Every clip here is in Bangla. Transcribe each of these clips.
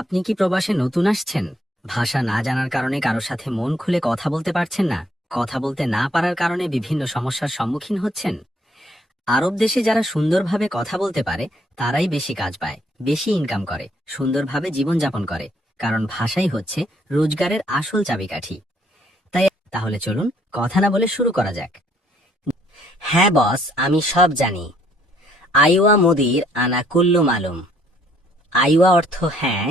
আপনি কি প্রবাসে নতুন আসছেন? ভাষা না জানার কারণে কারো সাথে মন খুলে কথা বলতে পারছেন না? কথা বলতে না পারার কারণে বিভিন্ন সমস্যার সম্মুখীন হচ্ছেন? আরব দেশে যারা সুন্দরভাবে কথা বলতে পারে তারাই বেশি কাজ পায়, বেশি ইনকাম করে, সুন্দরভাবে জীবনযাপন করে। কারণ ভাষাই হচ্ছে রোজগারের আসল চাবিকাঠি। তাই তাহলে চলুন কথা না বলে শুরু করা যাক। হ্যাঁ বস, আমি সব জানি। আইওয়া মুদির আনা কুল্লু মালুম। আইওয়া অর্থ হ্যাঁ,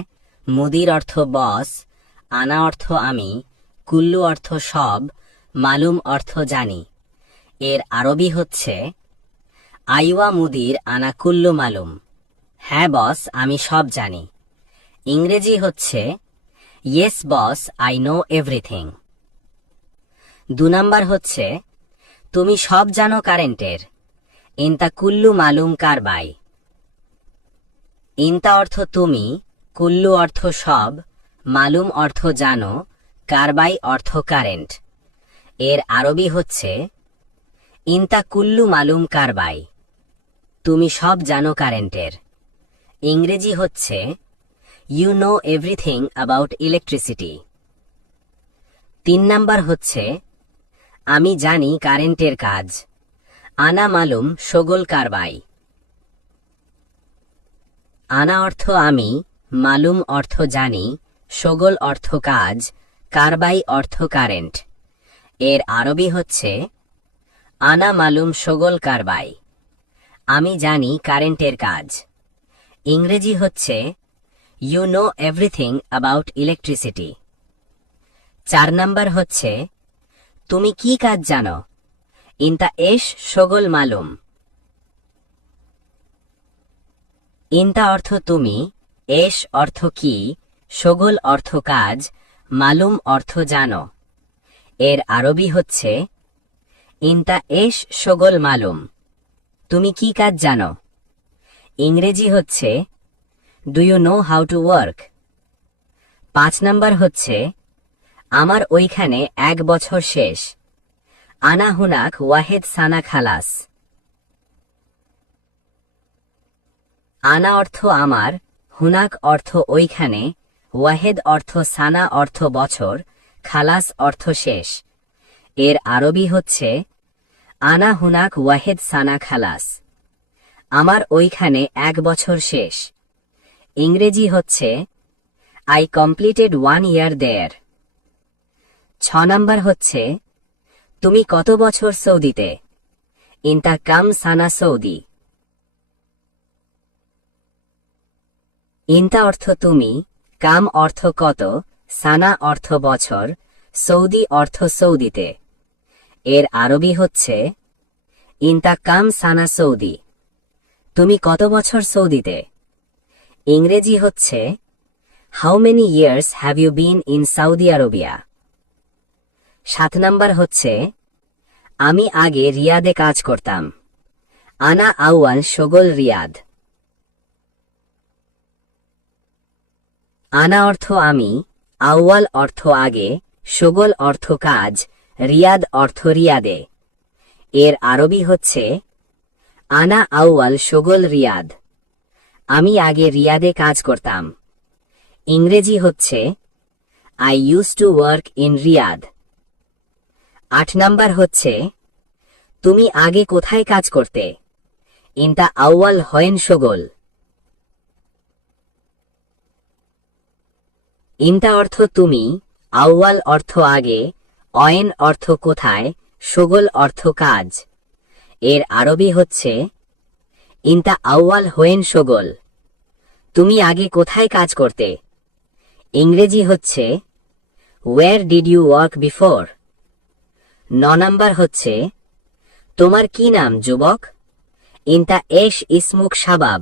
মুদির অর্থ বস, আনা অর্থ আমি, কুল্লু অর্থ সব, মালুম অর্থ জানি। এর আরবি হচ্ছে আইওয়া মুদির আনা কুল্লু মালুম। হ্যাঁ বস, আমি সব জানি। ইংরেজি হচ্ছে yes boss, I know everything. 2 number হচ্ছে তুমি সব জানো কারেন্টের। ইনতা কুল্লু মালুম কারবাই। ইনতা অর্থ তুমি, কুল্লু অর্থ সব, মালুম অর্থ জানো, কারবাই অর্থ কারেন্ট। এর আরবি হচ্ছে ইনতা কুল্লু মালুম কারবাই। তুমি সব জানো কারেন্টের। ইংরেজি হচ্ছে you know everything about electricity. 3 number হচ্ছে আমি জানি কারেন্টের কাজ। আনা মালুম শোগল কারবাই। আনা অর্থ আমি, মালুম অর্থ জানি, শোগল অর্থ কাজ, কারবাই অর্থ কারেন্ট। এর আরবি হচ্ছে আনা মালুম শোগল কারবাই। আমি জানি কারেন্টের কাজ। ইংরেজি হচ্ছে you know everything about electricity. 4 number হচ্ছে তুমি কি কাজ জানো? ইনতা এশ শোগল মালুম। ইনতা অর্থ তুমি, এশ অর্থ কি, শোগল অর্থ কাজ, মালুম অর্থ জানো। এর আরবি হচ্ছে ইনতা এশ শোগল মালুম। তুমি কি কাজ জানো? ইংরেজি হচ্ছে do you know how to work. 5 number হচ্ছে আমার ওইখানে 1 বছর শেষ। আনা হুনাক ওয়াহেদ সানা খালাস। আনা অর্থ আমার, হুনাক অর্থ ওইখানে, ওয়াহেদ অর্থ সানা অর্থ বছর, খালাস অর্থ শেষ। এর আরবি হচ্ছে আনা হুনাক ওয়াহেদ সানা খালাস। আমার ওইখানে 1 বছর শেষ। ইংরেজি হচ্ছে I completed 1 year there. 6 number হচ্ছে তুমি কত বছর সৌদিতে? ইনতা কাম সানা সৌদি। ইনতা অর্থ তুমি, কাম অর্থ কত, সানা অর্থ বছর, সৌদি অর্থ সৌদিতে। এর আরবি হচ্ছে ইনতা কাম সানা সৌদি। তুমি কত বছর সৌদিতে? ইংরেজি হচ্ছে how many years have you been in Saudi Arabia. 7 number হচ্ছে আমি আগে রিয়াদে কাজ করতাম। আনা আউয়াল শোগল রিয়াদ। আনা অর্থ আমি, আউয়াল অর্থ আগে, শোগল অর্থ কাজ, রিয়াদ অর্থ রিয়াদে। এর আরবি হচ্ছে আনা আউয়াল শোগল রিয়াদ। আমি আগে রিয়াদে কাজ করতাম। ইংরেজি হচ্ছে I use to work in Riyadh. 8 number হচ্ছে তুমি আগে কোথায় কাজ করতে? ইনতা আউয়াল হয়েন শোগল। ইনতা অর্থ তুমি, আউয়াল অর্থ আগে, অয়েন অর্থ কোথায়, শোগল অর্থ কাজ। এর আরবি হচ্ছে ইনতা আউয়াল হোয়েন শোগল। তুমি আগে কোথায় কাজ করতে? ইংরেজি হচ্ছে where did you work before. 9 number হচ্ছে তোমার কি নাম যুবক? ইনতা এশ ইসমুক শাবাব।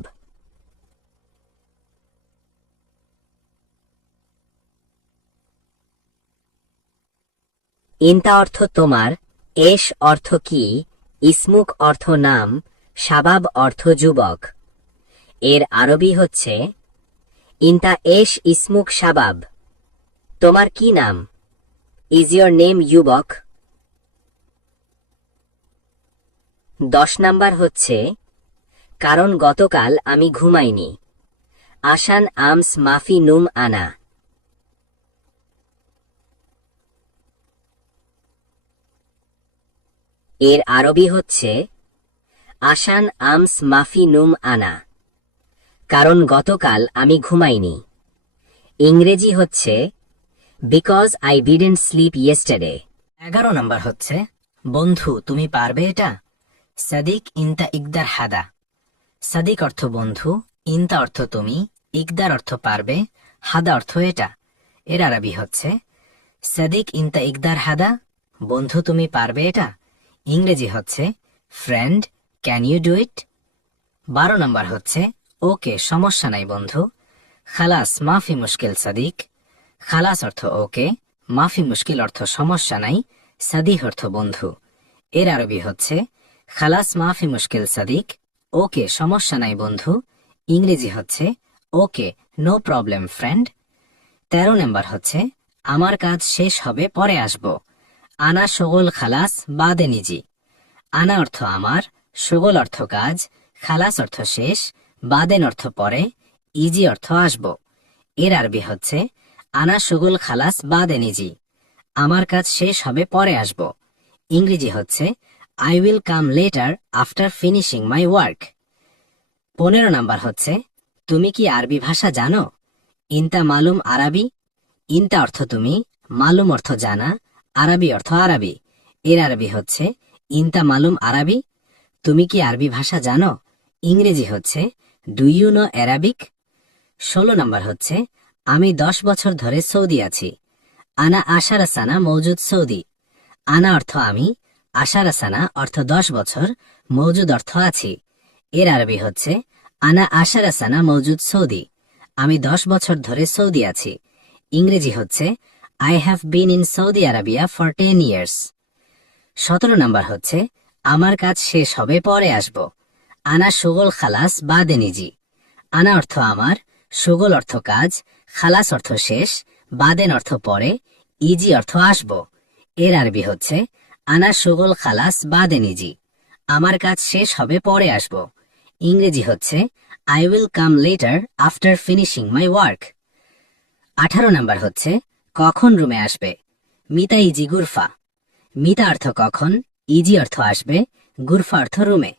ইনতা অর্থ তোমার, এশ অর্থ কি, ইসমুক অর্থ নাম, শাবাব অর্থ যুবক। এর আরবি হচ্ছে ইনতা এশ ইসমুক শাবাব। তোমার কি নাম? ইজ ইয়োর নেম যুবক? 10 নাম্বার হচ্ছে কারণ গতকাল আমি ঘুমাইনি। আশান আমস মাফি নুম আনা। এর আরবি হচ্ছে আশান আমস মাফি নুম আনা, কারণ গতকাল আমি ঘুমাইনি। ইংরেজি হচ্ছে because I didn't sleep yesterday. 11 number হচ্ছে বন্ধু তুমি পারবে এটা। সাদিক ইনতা ইকদার হাদা। সাদিক অর্থ বন্ধু, ইনতা অর্থ তুমি, ইকদার অর্থ পারবে, হাদা অর্থ এটা। এর আরবি হচ্ছে সাদিক ইনতা ইকদার হাদা, বন্ধু তুমি পারবে এটা। ইংরেজি হচ্ছে friend can you do it. 12 number হচ্ছে ওকে সমস্যা নাই বন্ধু। খালাস মাফি মুশকিল সাদিক। খালাস অর্থ ওকে, মাফি মুশকিল অর্থ সমস্যা নাই, সাদিক অর্থ বন্ধু। এর আরবি হচ্ছে খালাস মাফি মুশকিল সাদিক, ওকে সমস্যা নাই বন্ধু। ইংরেজি হচ্ছে ওকে নো প্রবলেম ফ্রেন্ড। 13 নম্বর হচ্ছে আমার কাজ শেষ হবে পরে আসব। আনা শগল খালাস বাদে নিজি। আনা অর্থ আমার, শগল অর্থ কাজ, খালাস অর্থ শেষ, বাদেন অর্থ পরে, ইজি অর্থ আসব। এর আরবি হচ্ছে আনা শগল খালাস বাদে নিজি, আমার কাজ শেষ হবে পরে আসব। ইংরেজি হচ্ছে I will come later after finishing my work. 15 number হচ্ছে তুমি কি আরবি ভাষা জানো। ইনতা মালুম আরবি। ইনতা অর্থ তুমি, মালুম অর্থ জানা, আরবি অর্থ আরবি। এর আরবি হচ্ছে ইনতা মালুম আরবি, তুমি কি আরবি ভাষা জানো। ইংরেজি হচ্ছে ডু ইউ নো অ্যারাবিক। 16 নম্বর হচ্ছে আমি 10 বছর ধরে সৌদি আছি। আনা আশারা সানা মৌজুদ সৌদি। আনা অর্থ আমি, আশারা সানা অর্থ 10 বছর, মৌজুদ অর্থ আছি। এর আরবি হচ্ছে আনা আশারা সানা মৌজুদ সৌদি, আমি 10 বছর ধরে সৌদি আছি। ইংরেজি হচ্ছে I have been in Saudi আরবিয়া for 10 years. 17 নম্বর হচ্ছে আমার কাজ শেষ হবে পরে আসব। আনা শগল খালাস বাদে নিজি। আনা অর্থ আমার, শগল অর্থ কাজ, খালাস অর্থ শেষ, বাদেন অর্থ পরে, ইজি অর্থ আসব। এর আরবি হচ্ছে আনা শগল খালাস বাদে নিজি, আমার কাজ শেষ হবে পরে আসব। ইংরেজি হচ্ছে I will come later after finishing my work. 18 number হচ্ছে কখন রুমে আসবে। মিতা ইজি গুরফা। মিতা অর্থ কখন, ইজি অর্থ আসবে, গুরফা অর্থ রুমে।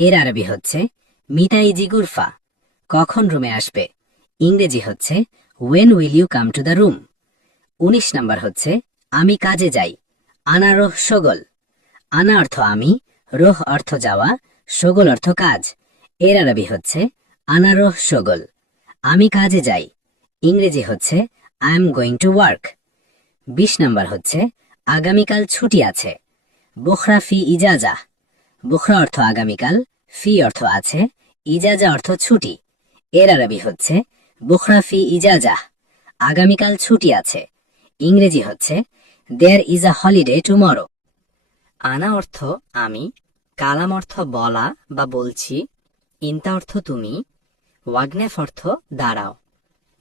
এর আরবি হচ্ছে মিতা ইজি গুরফা, কখন রুমে আসবে। ইংরেজি হচ্ছে when will you come to the room. 19 number হচ্ছে আমি কাজে যাই। আনা রোহ শগল। আনা অর্থ আমি, রোহ অর্থ যাওয়া, শগল অর্থ কাজ। এর আরবি হচ্ছে আনা রোহ শগল, আমি কাজে যাই। ইংরেজি হচ্ছে I am going to work. 20 নম্বর হচ্ছে আগামীকাল ছুটি আছে। বুখরা ফি ইজাজা। বুখরা অর্থ আগামীকাল, ফি অর্থ আছে, ইজাজা অর্থ ছুটি। এর আরবি হচ্ছে বুখরা ফি ইজাজা, আগামীকাল ছুটি আছে। ইংরেজি হচ্ছে there is a holiday tomorrow. আনা অর্থ আমি, কালাম অর্থ বলা বা বলছি, ইনতা অর্থ তুমি, ওয়াগনেফ অর্থ দাঁড়াও।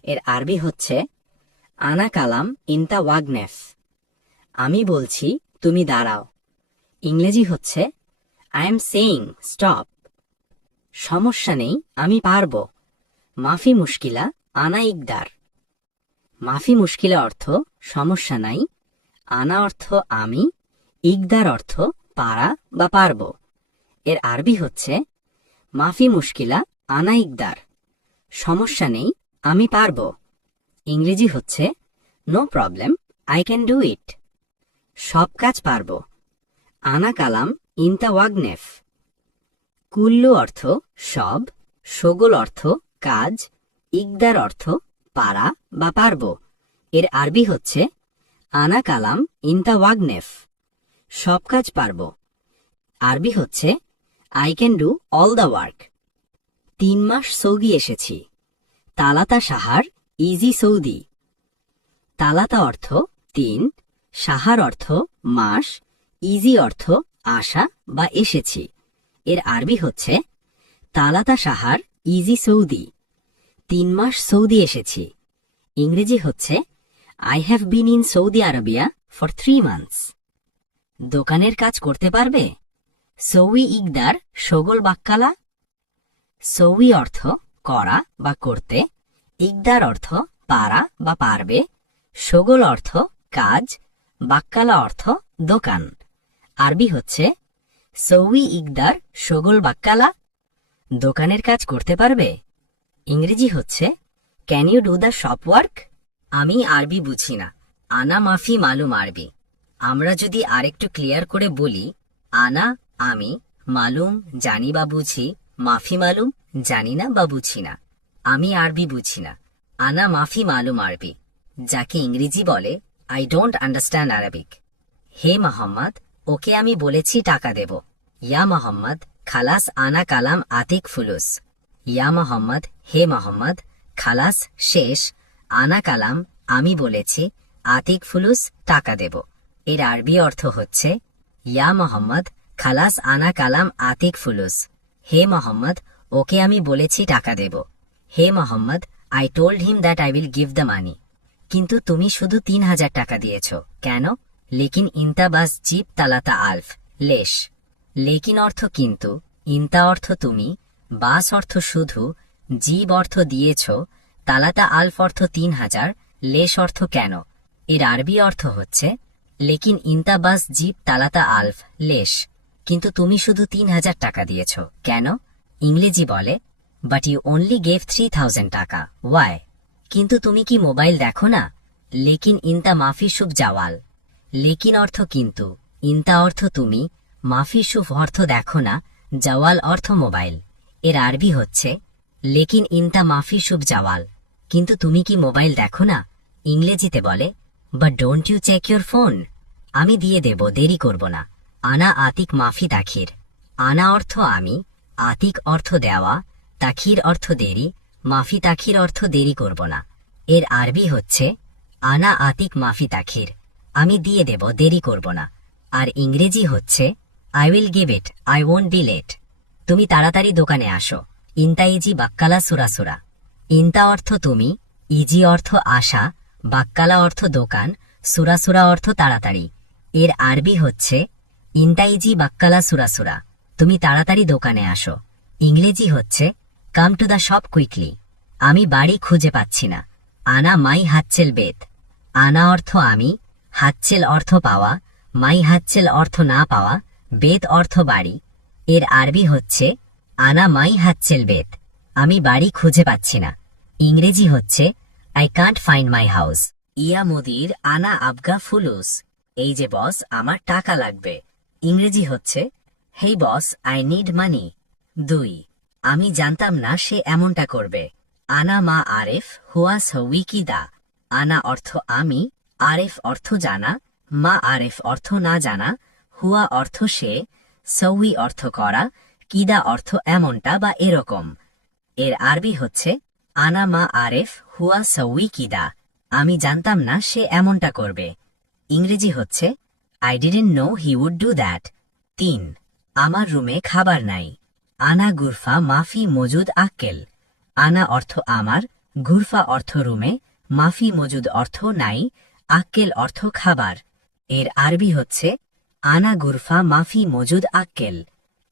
এর আরবি হচ্ছে আনা কালাম ইনতা ওয়াগনেফ, আমি বলছি তুমি দাঁড়াও। ইংরেজি হচ্ছে আই এম সেইং স্টপ। সমস্যা নেই আমি পারব। মাফি মুশকিলা আনা ইকদার। মাফি মুশকিলা অর্থ সমস্যা নাই, আনা অর্থ আমি, ইকদার অর্থ পারা বা পারব। এর আরবি হচ্ছে মাফি মুশকিলা আনা ইকদার, সমস্যা নেই আমি পারব। ইংরেজি হচ্ছে no problem I can do it, সব কাজ পারব। আনা কালাম ইনতা ওয়াগনেফ। কুল্লু অর্থ সব, শগল অর্থ কাজ, ইকদার অর্থ পারা বা পারব। এর আরবি হচ্ছে আনা কালাম ইনতা ওয়াগনেফ, সব কাজ পারব। আরবি হচ্ছে I can do all the work. 3 মাস সৌদি এসেছি। তালাতা সাহার ইজি সৌদি। তালাতা অর্থ 3, সাহার অর্থ মাস, ইজি অর্থ আসা বা এসেছি। এর আরবি হচ্ছে তালাতা সাহার ইজি সৌদি, 3 মাস সৌদি এসেছি। ইংরেজি হচ্ছে I have been in Saudi আরবিয়া for 3 months. দোকানের কাজ করতে পারবে। সৌই ইকদার শগল বাক্কালা। সৌই অর্থ করা বা করতে, ইকদার অর্থ পারা বা পারবে, শোগল অর্থ কাজ, বাক্কালা অর্থ দোকান। আরবি হচ্ছে সৌই ইকদার শোগল বাক্কালা, দোকানের কাজ করতে পারবে। ইংরেজি হচ্ছে can you do the shop work. আমি আরবি বুঝি না, আনা মাফি মালুম আরবি। আমরা যদি আরেকটু ক্লিয়ার করে বলি, আনা আমি, মালুম জানি বা বুঝি, মাফি মালুম জানি না বা বুঝি না। আমি আরবি বুঝি না, আনা মাফি মালুম আরবি, যাকে ইংরেজি বলে আই ডোন্ট আন্ডারস্ট্যান্ড আরবিক। হে মোহাম্মদ, ওকে আমি বলেছি টাকা দেব। ইয়া মোহাম্মদ খালাস আনা কালাম আতিক ফুলুস। ইয়া মোহাম্মদ হে মোহাম্মদ, খালাস শেষ, আনা কালাম আমি বলেছি, আতিক ফুলুস টাকা দেব। এর আরবি অর্থ হচ্ছে ইয়া মোহাম্মদ খালাস আনা কালাম আতিক ফুলুস। হে মোহাম্মদ, ওকে আমি বলেছি টাকা দেব। Hey Mohammad I told him that I will give the money. কিন্তু তুমি শুধু 3000 টাকা দিয়েছ কেন? লেকিন ইনতা বাস জিপ তালাতা আলফ লেশ। লেকিন অর্থ কিন্তু, ইনতা অর্থ তুমি, বাস অর্থ শুধু, জীব অর্থ দিয়েছ, তালাতা আলফ অর্থ 3000, লেশ অর্থ কেন। এর আরবি অর্থ হচ্ছে লেকিন ইনতা বাস জিপ তালাতা আলফ লেশ। কিন্তু তুমি শুধু 3000 টাকা দিয়েছ কেন? ইংরেজি বলে বাট ইউ অনলি গেভ 3000 টাকা, ওয়াই? কিন্তু তুমি কি মোবাইল দেখো না? লেকিন ইনতা মাফি শুভ জাওয়াল। লেকিন অর্থ কিন্তু, ইনতা অর্থ তুমি, মাফি শুভ অর্থ দেখো না, জাওয়াল অর্থ মোবাইল। এর আরবি হচ্ছে লেকিন ইনতা মাফি শুভ জাওয়াল। কিন্তু তুমি কি মোবাইল দেখো না? ইংরেজিতে বলে but don't you check your phone. আমি দিয়ে দেব, দেরি করব না। আনা আতিক মাফি তাখির। আনা অর্থ আমি, আতিক অর্থ দেওয়া, তাখির অর্থ দেরি, মাফি তাখির অর্থ দেরি করব না। এর আরবি হচ্ছে আনা আতিক মাফি তাখির, আমি দিয়ে দেব, দেরি করব না। আর ইংরেজি হচ্ছে I will give it, I won't be late. তুমি তাড়াতাড়ি দোকানে আসো। ইনতা ইজি বাক্কালা সুরাসুরা। ইনতা অর্থ তুমি, ইজি অর্থ আশা, বাক্কালা অর্থ দোকান, সুরাসুরা অর্থ তাড়াতাড়ি। এর আরবি হচ্ছে ইনতা ইজি বাক্কালা সুরাসুরা, তুমি তাড়াতাড়ি দোকানে আসো। ইংরেজি হচ্ছে come to the shop quickly. আমি বাড়ি খুঁজে পাচ্ছি না। আনা মাই হাচ্ছেল বেত। আনা অর্থ আমি, হাচ্ছেল অর্থ পাওয়া, মাই হাচ্ছেল অর্থ না পাওয়া, বেত অর্থ বাড়ি। এর আরবি হচ্ছে আনা মাই হাচ্ছেল বেত, আমি বাড়ি খুঁজে পাচ্ছি না। ইংরেজি হচ্ছে I can't find my house. ইয়া মুদির আনা আবগা ফুলুস। এই যে বস, আমার টাকা লাগবে। ইংরেজি হচ্ছে হেই বস আই নিড মানি। 2, আমি জানতাম না সে এমনটা করবে। আনা মা আরেফ হুয়া সউই কিদা। আনা অর্থ আমি, আরেফ অর্থ জানা, মা আরেফ অর্থ না জানা, হুয়া অর্থ সে, সউই অর্থ করা, কিদা অর্থ এমনটা বা এরকম। এর আরবি হচ্ছে আনা মা আরেফ হুয়া সউই কিদা, আমি জানতাম না সে এমনটা করবে। ইংরেজি হচ্ছে I didn't know he would do that. 3, আমার রুমে খাবার নাই। আনা গুরফা মাফি মজুদ আক্কেল। আনা অর্থ আমার, গুরফা অর্থ রুমে, মাফি মজুদ অর্থ নাই, আক্কেল অর্থ খাবার। এর আরবি হচ্ছে আনা গুরফা মাফি মজুদ আক্কেল।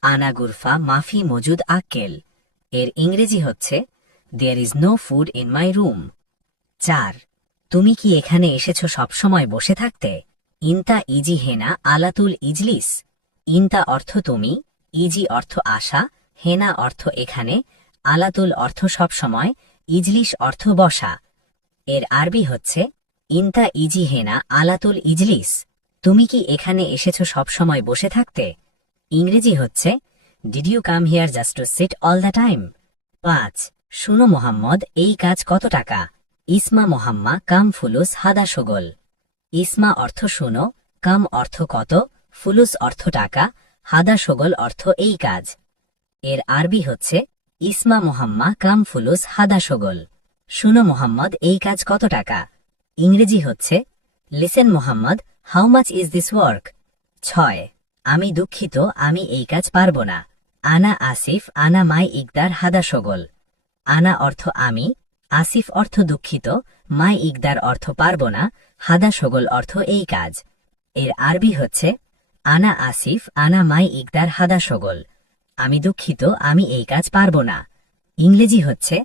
আনা গুরফা মাফি মজুদ আক্কেল। এর ইংরেজি হচ্ছে there is no food in my room. 4, তুমি কি এখানে এসেছ সবসময় বসে থাকতে? ইনতা ইজি হেনা আলাতুল ইজলিস। ইনতা অর্থ তুমি, ইজি অর্থ আশা, হেনা অর্থ এখানে, আলাতুল অর্থ সবসময়, ইজলিস অর্থ বসা। এর আরবি হচ্ছে ইনতা ইজি হেনা আলাতুল ইজলিস, তুমি কি এখানে এসেছ সবসময় বসে থাকতে? ইংরেজি হচ্ছে did you come here just to sit all the time. 5, শুনো মোহাম্মদ, এই কাজ কত টাকা? ইসমা মোহাম্মা কাম ফুলুস হাদা শোগল। ইসমা অর্থ শুনো, কাম অর্থ কত, ফুলুস অর্থ টাকা, হাদা শোগল অর্থ এই কাজ। এর আরবি হচ্ছে ইসমা মোহাম্মা কাম ফুলুস হাদা শোগল, শুনো মোহাম্মদ, এই কাজ কত টাকা? ইংরেজি হচ্ছে listen Mohammad, how much is this work. 6, আমি দুঃখিত, আমি এই কাজ পারব না। আনা আসিফ আনা মাই ইকদার হাদা শোগল। আনা অর্থ আমি, আসিফ অর্থ দুঃখিত, মাই ইকদার অর্থ পারব না, হাদা শোগল অর্থ এই কাজ। এর আরবি হচ্ছে আনা আসিফ আনা মাই ইকদার হাদা শোগল, আমি দুঃখিত, আমি এই কাজ পারব না। ইংরেজি হচ্ছে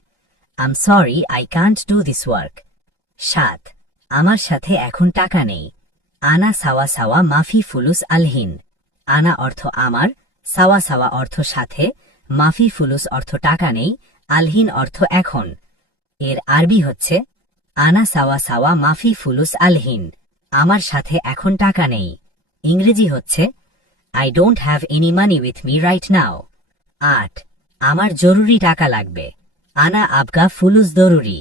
I am sorry I can't do this work. 7 আমার সাথে এখন টাকা নেই। আনা সাওয়া সাওয়া মাফি ফুলুস আলহিন। আনা অর্থ আমার, সাওয়া সাওয়া অর্থ সাথে, মাফি ফুলুস অর্থ টাকা নেই, আলহিন অর্থ এখন। এর আরবি হচ্ছে আনা সাওয়া সাওয়া মাফি ফুলুস আলহিন। আমার সাথে এখন টাকা নেই। ইংরেজি হচ্ছে I don't have any money with me right now. 8 আমার জরুরি টাকা লাগবে। আনা আবগা ফুলুস জরুরি।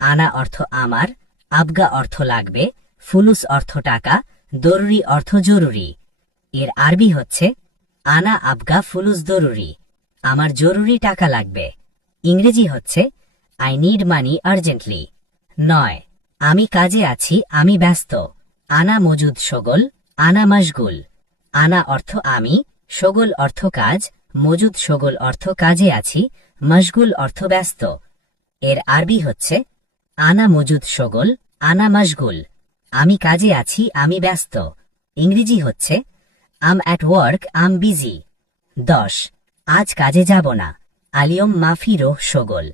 আনা অর্থ আমার, আবগা অর্থ লাগবে, ফুলুস অর্থ টাকা, জরুরি অর্থ জরুরি। এর আরবি হচ্ছে আনা আবগা ফুলুস জরুরি। আমার জরুরি টাকা লাগবে। ইংরেজি হচ্ছে আই নিড মানি আর্জেন্টলি। 9 আমি কাজে আছি, আমি ব্যস্ত। আনা মজুদ শগল, আনা মশগুল। আনা অর্থ আমি, শগল অর্থ কাজ, মজুদ শগল অর্থ কাজে আছি, মশগুল অর্থ ব্যস্ত। এর আরবি হচ্ছে আনা মজুদ শগল, আনা মশগুল। আমি কাজে আছি, আমি ব্যস্ত। ইংরেজি হচ্ছে আম অ্যাট ওয়ার্ক, আম বিজি। 10 আজ কাজে যাব না। আলিয়ম মাফি রোহ শগল।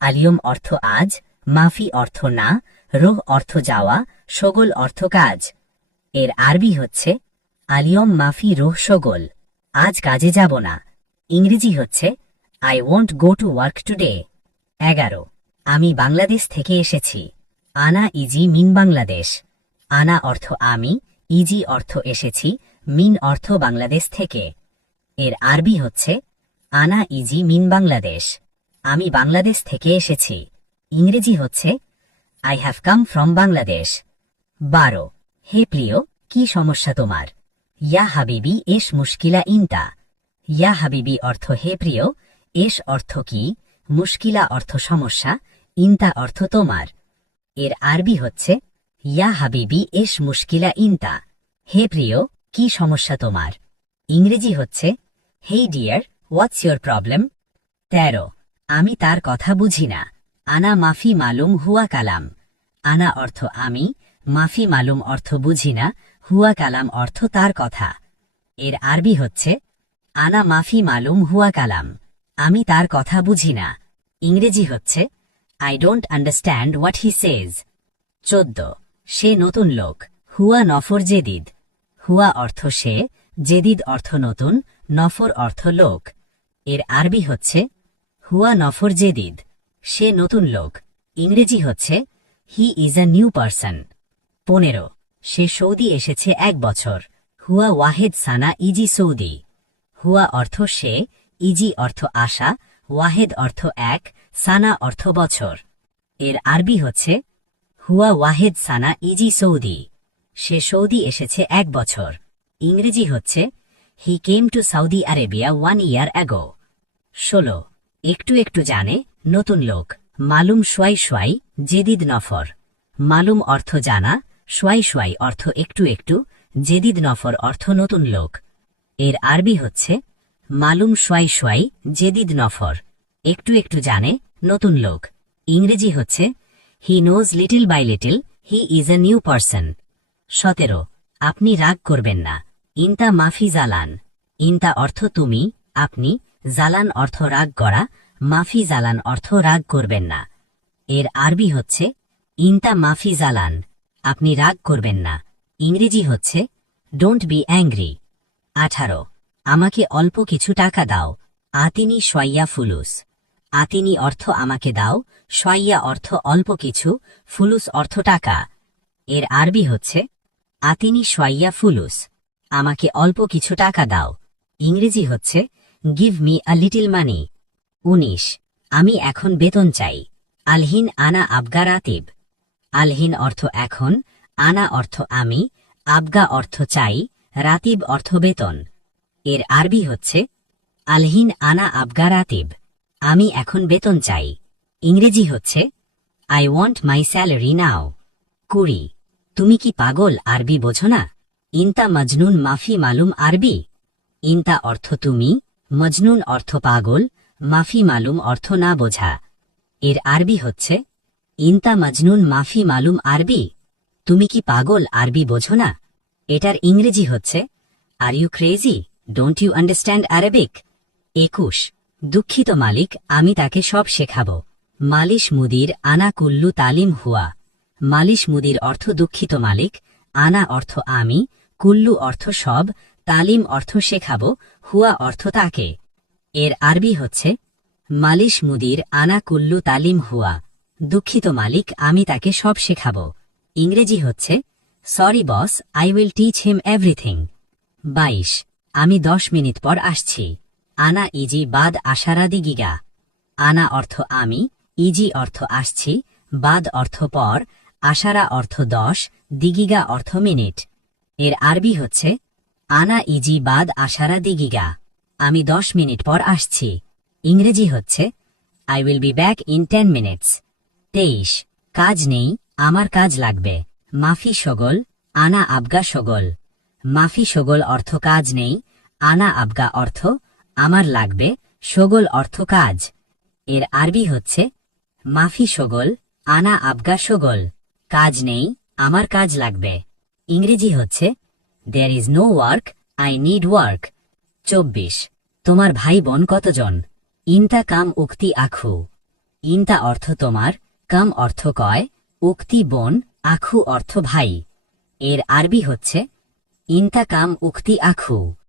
আলিয়ম অর্থ আজ, মাফি অর্থ না, রোহ অর্থ যাওয়া, শগল অর্থ কাজ। এর আরবি হচ্ছে আলিয়ম মাফি রোহ শগল। আজ কাজে যাব না। ইংরেজি হচ্ছে I won't go to work today. 11 আমি বাংলাদেশ থেকে এসেছি। আনা ইজি মিন বাংলাদেশ। আনা অর্থ আমি, ইজি অর্থ এসেছি, মিন অর্থ বাংলাদেশ থেকে। এর আরবি হচ্ছে আনা ইজি মিন বাংলাদেশ। আমি বাংলাদেশ থেকে এসেছি। ইংরেজি হচ্ছে I have come from Bangladesh. 12 হে প্রিয়, কি সমস্যা তোমার? ইয়া হাবিবি এস মুশকিলা ইনতা। ইয়া হাবিবি অর্থ হে প্রিয়, এস অর্থ কি, মুশকিলা অর্থ সমস্যা, ইনতা অর্থ তোমার। এর আরবি হচ্ছে ইয়া হাবিবি এস মুশকিলা ইনতা। হে প্রিয়, কি সমস্যা তোমার? ইংরেজি হচ্ছে হেই ডিয়ার, হোয়াটস ইয়োর প্রবলেম? 13 আমি তার কথা বুঝি না। আনা মাফি মালুম হুয়া কালাম। আনা অর্থ আমি, মাফি মালুম অর্থ বুঝি না, হুয়া কালাম অর্থ তার কথা। এর আরবি হচ্ছে আনা মাফি মালুম হুয়া কালাম। আমি তার কথা বুঝি না। ইংরেজি হচ্ছে I don't understand what he says. 14 সে নতুন লোক। হুয়া নফর জেদিদ। হুয়া অর্থ সে, জেদিদ অর্থ নতুন, নফর অর্থ লোক। এর আরবি হচ্ছে হুয়া নফর জেদিদ। সে নতুন লোক। ইংরেজি হচ্ছে he is a new person. 15 say Saudi এসেছে 1 বছর। হুয়া ওয়াহেদ সানা ইজি সৌদি। হুয়া অর্থ সে, ইজি অর্থ আশা, ওয়াহেদ অর্থ 1, সানা অর্থ বছর। এর আরবি হচ্ছে হুয়া ওয়াহেদ সানা ইজি সৌদি। সে সৌদি এসেছে 1 বছর। ইংরেজি হচ্ছে he came to Saudi Arabia 1 year ago. 16 একটু একটু জানে, নতুন লোক। মালুম সোয়াই সোয়াই, জেদিদ নফর। মালুম অর্থ জানা, সোয়াই সোয়াই অর্থ একটু একটু, জেদিদ নফর অর্থ নতুন লোক। এর আরবি হচ্ছে মালুম সোয়াই সোয়াই, জেদিদ নফর। একটু একটু জানে, নতুন লোক। ইংরেজি হচ্ছে he knows little by little, he is a new person. 17 আপনি রাগ করবেন না। ইনতা মাফি জালান। ইনতা অর্থ তুমি, আপনি, জালান অর্থ রাগ করা, মাফি জালান অর্থ রাগ করবেন না। এর আরবি হচ্ছে ইনতা মাফি জালান। আপনি রাগ করবেন না। ইংরেজি হচ্ছে ডোন্ট বি অ্যাংরি। 18 আমাকে অল্প কিছু টাকা দাও। আতিনি সোয়াইয়া ফুলুস। আতিনি অর্থ আমাকে দাও, সোয়াইয়া অর্থ অল্প কিছু, ফুলুস অর্থ টাকা। এর আরবি হচ্ছে আতিনি সোয়াইয়া ফুলুস। আমাকে অল্প কিছু টাকা দাও। ইংরেজি হচ্ছে গিভ মি আ লিটল মানি। 19 আমি এখন বেতন চাই। আলহিন আনা আবগা রাতিব। আলহিন অর্থ এখন, আনা অর্থ আমি, আবগা অর্থ চাই, রাতিব অর্থ বেতন। এর আরবি হচ্ছে আলহিন আনা আবগা রাতিব। আমি এখন বেতন চাই। ইংরেজি হচ্ছে I want my salary now. 20 তুমি কি পাগল, আরবি বোঝো না? ইনতা মজনুন মাফি মালুম আরবি। ইনতা অর্থ তুমি, মজনুন অর্থ পাগল, মাফি মালুম অর্থ না বোঝা। এর আরবি হচ্ছে ইনতা মজনুন মাফি মালুম আরবি। তুমি কি পাগল, আরবি বোঝো না? এটার ইংরেজি হচ্ছে are you crazy, don't you understand Arabic. 21 দুঃখিত মালিক, আমি তাকে সব শেখাব। মালিশ মুদির আনা কুল্লু তালিম হুয়া। মালিশ মুদির অর্থ দুঃখিত মালিক, আনা অর্থ আমি, কুল্লু অর্থ সব, তালিম অর্থ শেখাব, হুয়া অর্থ তাকে। এর আরবি হচ্ছে মালিশ মুদির আনা কুল্লু তালিম হুয়া। দুঃখিত মালিক, আমি তাকে সব শেখাব। ইংরেজি হচ্ছে sorry boss, I will teach him everything. 22, আমি 10 মিনিট পর আসছি। আনা ইজি বাদ আশারা দিগিগা। আনা অর্থ আমি, ইজি অর্থ আসছি, বাদ অর্থ পর, আশারা অর্থ 10, দিগিগা অর্থ মিনিট। এর আরবি হচ্ছে আনা ইজি বাদ আশারা দিগিগা। আমি 10 মিনিট পর আসছি। ইংরেজি হচ্ছে I will be back in 10 minutes. 23, কাজ নেই, আমার কাজ লাগবে। মাফি শগল, আনা আবগা শগল। মাফি শগল অর্থ কাজ নেই, আনা আবগা অর্থ আমার লাগবে, শগল অর্থ কাজ। এর আরবি হচ্ছে মাফি শগল, আনা আবগা শগল। কাজ নেই, আমার কাজ লাগবে। ইংরেজি হচ্ছে there is no work, I need work. 24, তোমার ভাই বোন কতজন? ইনতা কাম উক্তি আখু। ইনতা অর্থ তোমার, কাম অর্থ কয়, উক্তি বোন, আখু অর্থ ভাই। এর আরবি হচ্ছে ইনতা কাম উক্তি আখু।